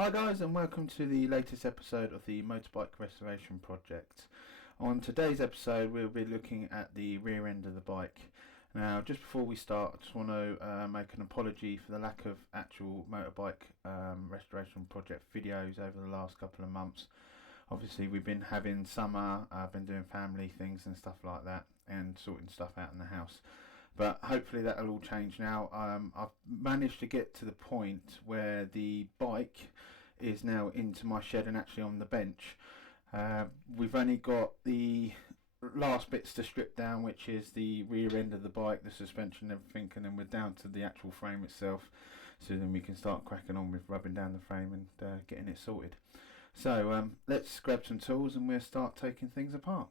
Hi guys, and welcome to the latest episode of the Motorbike Restoration Project. On today's episode we'll be looking at the rear end of the bike. Now just before we start, I just want to make an apology for the lack of actual motorbike restoration project videos over the last couple of months. Obviously we've been having summer, I've been doing family things and stuff like that and sorting stuff out in the house. But hopefully that'll all change now. I've managed to get to the point where the bike is now into my shed and actually on the bench. We've only got the last bits to strip down, which is the rear end of the bike, the suspension and everything, and then we're down to the actual frame itself. So then we can start cracking on with rubbing down the frame and getting it sorted. So let's grab some tools and we'll start taking things apart.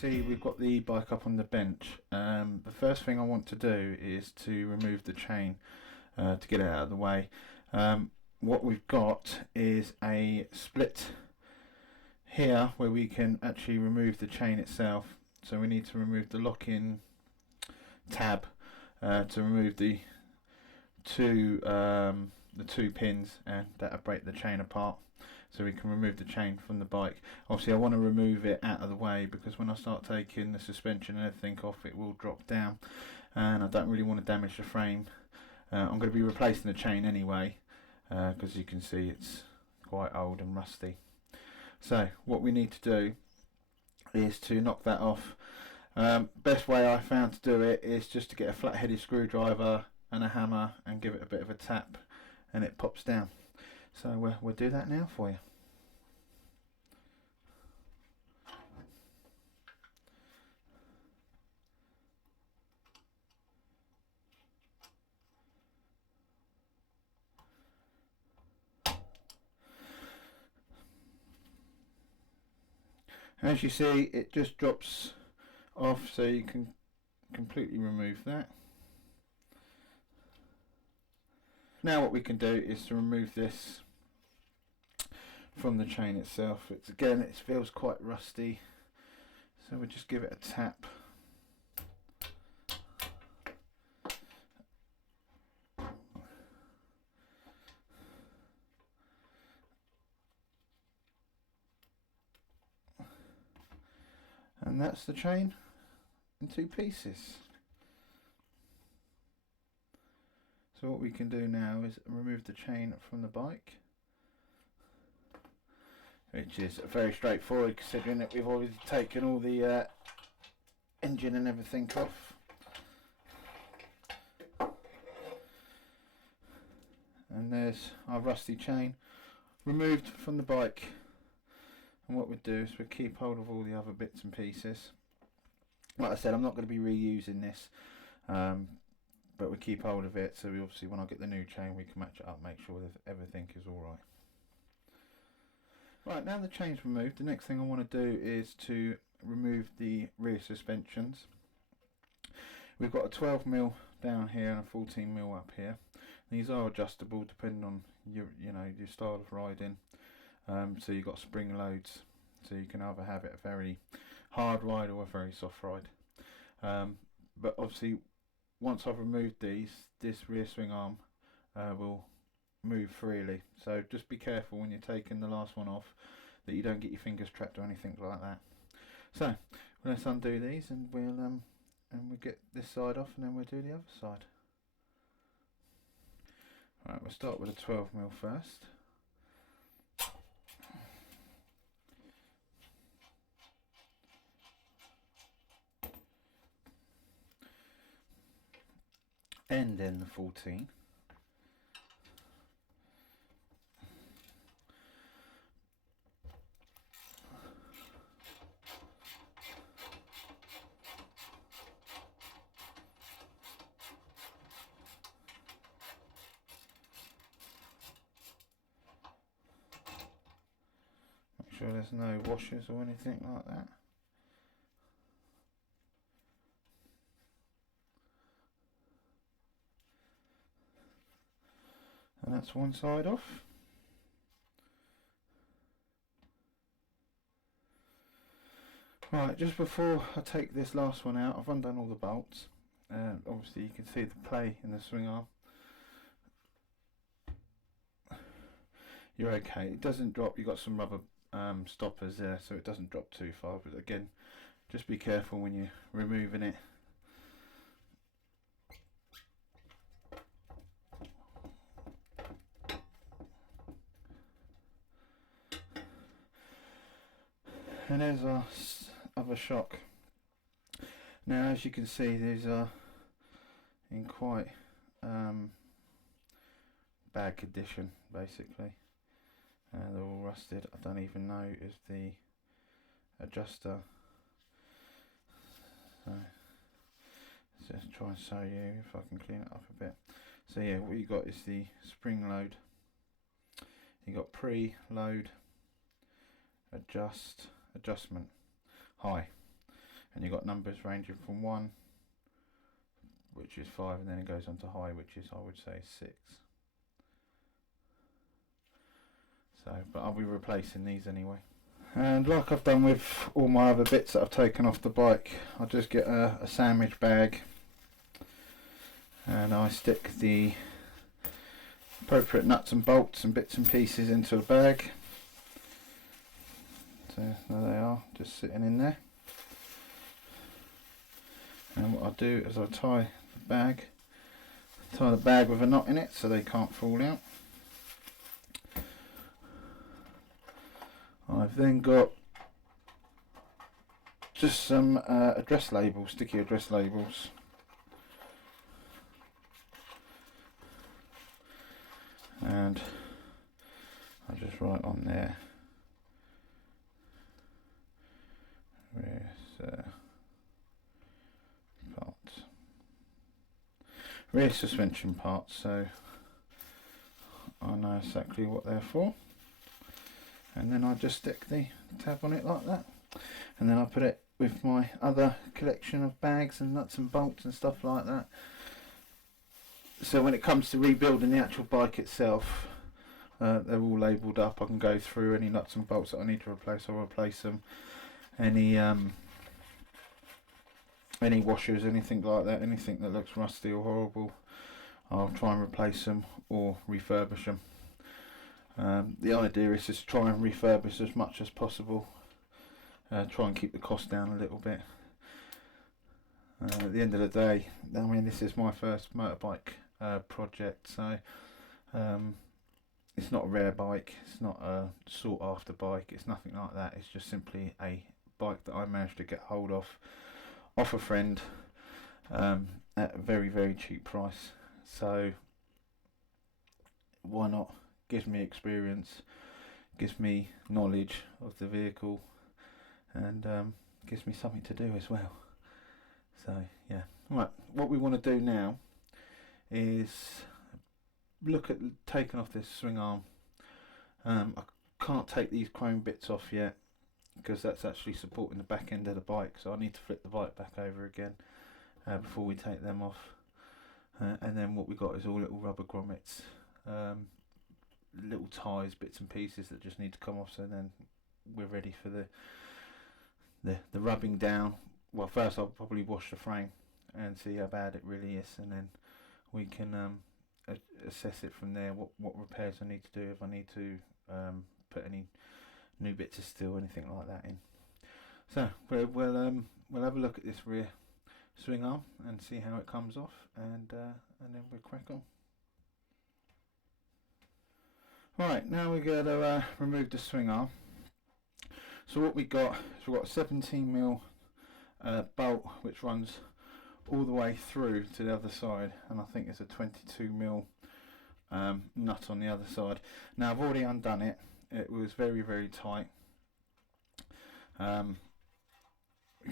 See, we've got the bike up on the bench. The first thing I want to do is to remove the chain to get it out of the way. What we've got is a split here where we can actually remove the chain itself. So we need to remove the lock-in tab to remove the two pins, and that'll break the chain apart. So we can remove the chain from the bike. Obviously I want to remove it out of the way because when I start taking the suspension and everything off, it will drop down and I don't really want to damage the frame. I'm going to be replacing the chain anyway because you can see it's quite old and rusty. So what we need to do is to knock that off. Best way I found to do it is just to get a flat-headed screwdriver and a hammer and give it a bit of a tap and it pops down. So we'll do that now for you. As you see, it just drops off, so you can completely remove that. Now what we can do is to remove this from the chain itself. It feels quite rusty, so we'll just give it a tap. And that's the chain in two pieces. So what we can do now is remove the chain from the bike, which is very straightforward considering that we've already taken all the engine and everything off. And there's our rusty chain removed from the bike. And what we do is we keep hold of all the other bits and pieces. Like I said, I'm not going to be reusing this, but we keep hold of it, so we obviously when I get the new chain we can match it up, make sure that everything is alright. Right, now the chain's removed, the next thing I want to do is to remove the rear suspensions. We've got a 12mm down here and a 14mm up here. These are adjustable depending on your style of riding. So you've got spring loads, so you can either have it a very hard ride or a very soft ride. But obviously once I've removed these, this rear swing arm will move freely, so just be careful when you're taking the last one off that you don't get your fingers trapped or anything like that. So let's undo these and we'll get this side off and then we'll do the other side. Right, we'll start with a 12mm first. And then the 14. sure there's no washers or anything like that. And that's one side off. Right, just before I take this last one out, I've undone all the bolts. Obviously you can see the play in the swing arm. You're okay, it doesn't drop. You've got some rubber stoppers there, so it doesn't drop too far, but again, just be careful when you're removing it. And there's our other shock. Now, as you can see, these are in quite bad condition, basically. They're all rusted. I don't even know if the adjuster. So let's just try and show you if I can clean it up a bit. So yeah, what you got is the spring load. You got pre-load, adjustment, high, and you got numbers ranging from 1, which is 5, and then it goes on to high, which is, I would say, 6. So, but I'll be replacing these anyway. And like I've done with all my other bits that I've taken off the bike, I'll just get a sandwich bag and I stick the appropriate nuts and bolts and bits and pieces into the bag. So there they are, just sitting in there. And what I'll do is I'll tie the bag with a knot in it so they can't fall out. I've then got just some address labels, sticky address labels. And I'll just write on there rear suspension parts, so I know exactly what they're for. And then I just stick the tab on it like that, and then I put it with my other collection of bags and nuts and bolts and stuff like that. So when it comes to rebuilding the actual bike itself, they're all labelled up. I can go through any nuts and bolts that I need to replace. I'll replace them. Any washers, anything like that, anything that looks rusty or horrible, I'll try and replace them or refurbish them. The idea is just try and refurbish as much as possible, try and keep the cost down a little bit. At the end of the day, I mean, this is my first motorbike project, so it's not a rare bike, it's not a sought after bike, it's nothing like that. It's just simply a bike that I managed to get hold of off a friend at a very, very cheap price. So why not? Gives me experience, gives me knowledge of the vehicle, and gives me something to do as well. So yeah, right, what we want to do now is look at taking off this swing arm. I can't take these chrome bits off yet because that's actually supporting the back end of the bike, so I need to flip the bike back over again before we take them off. And then what we got is all little rubber grommets, little ties, bits and pieces that just need to come off, so then we're ready for the rubbing down. Well, first I'll probably wash the frame and see how bad it really is, and then we can assess it from there, what repairs I need to do, if I need to put any new bits of steel, anything like that in. So we'll have a look at this rear swing arm and see how it comes off, and then we'll crack on. Right, now we're going to remove the swing arm. So what we got is we've got a 17mm bolt which runs all the way through to the other side, and I think it's a 22mm nut on the other side. Now I've already undone it. It was very, very tight. We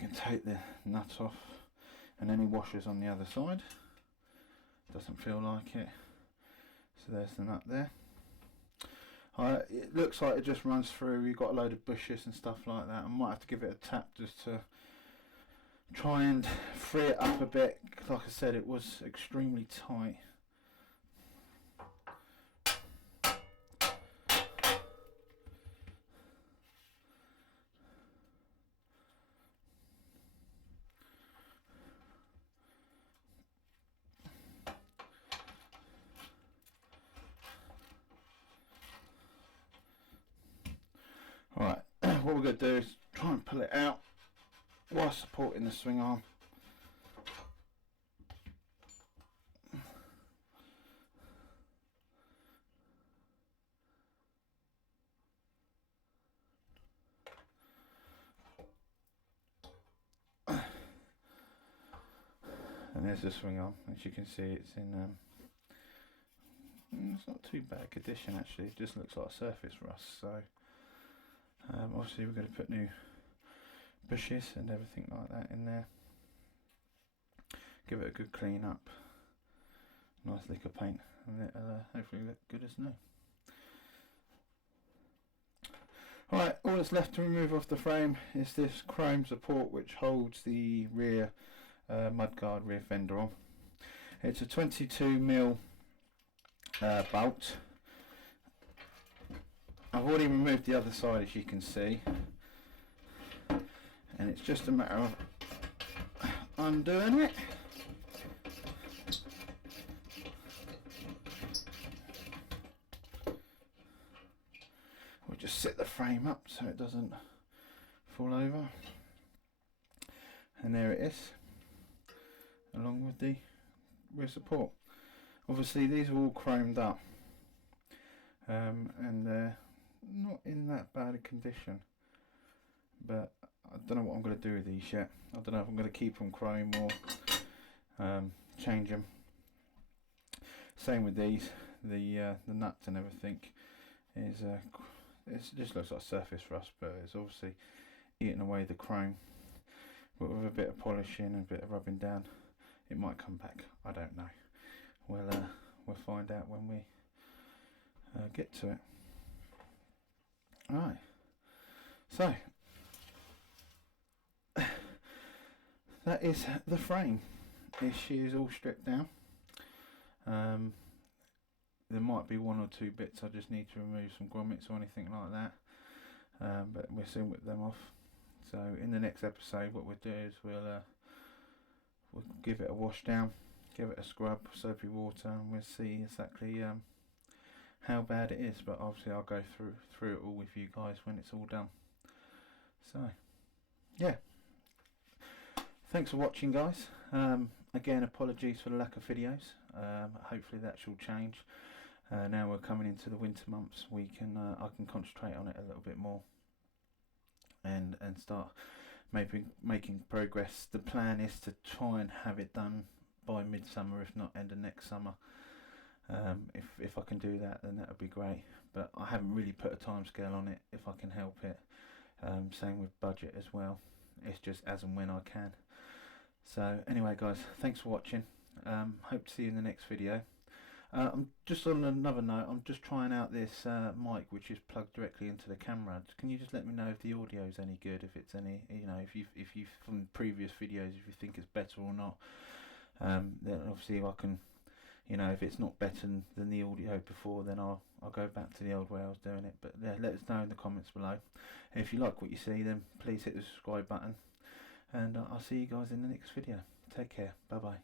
can take the nut off, and any washers on the other side. Doesn't feel like it. So there's the nut there. It looks like it just runs through. You've got a load of bushes and stuff like that. I might have to give it a tap just to try and free it up a bit. Like I said, it was extremely tight. Right, what we're going to do is try and pull it out while supporting the swing arm. And there's the swing arm. As you can see, it's in it's not too bad condition actually. It just looks like surface rust. So obviously we're going to put new bushes and everything like that in there. Give it a good clean up. Nice lick of paint, and it'll hopefully look good as new. Alright, all that's left to remove off the frame is this chrome support which holds the rear mudguard rear fender on. It's a 22mm bolt. I've already removed the other side, as you can see, and it's just a matter of undoing it. We'll just set the frame up so it doesn't fall over, and there it is, along with the rear support. Obviously these are all chromed up, and they're not in that bad a condition, but I don't know what I'm going to do with these yet. I don't know if I'm going to keep them chrome or change them. Same with these, the nuts and everything is it just looks like surface rust, but it's obviously eating away the chrome. But with a bit of polishing and a bit of rubbing down, it might come back. I don't know. We'll find out when we get to it. Alright, so that is the frame. She is all stripped down. There might be one or two bits I just need to remove, some grommets or anything like that, but we'll soon whip them off. So in the next episode what we'll do is we'll give it a wash down, give it a scrub, soapy water, and we'll see exactly how bad it is. But obviously I'll go through it all with you guys when it's all done. So yeah, thanks for watching, guys. Again, apologies for the lack of videos. Hopefully that shall change. Now we're coming into the winter months, I can concentrate on it a little bit more and start making progress. The plan is to try and have it done by midsummer, if not end of next summer. If I can do that, then that would be great, but I haven't really put a time scale on it if I can help it. Same with budget as well. It's just as and when I can. So anyway, guys, thanks for watching. Hope to see you in the next video. I'm just on another note, I'm just trying out this mic which is plugged directly into the camera. Can you just let me know if the audio is any good, if it's any, you know, if you from previous videos, if you think it's better or not. Then obviously I can, you know, if it's not better than the audio before, then I'll go back to the old way I was doing it. But yeah, let us know in the comments below. And if you like what you see, then please hit the subscribe button, and I'll see you guys in the next video. Take care. Bye bye.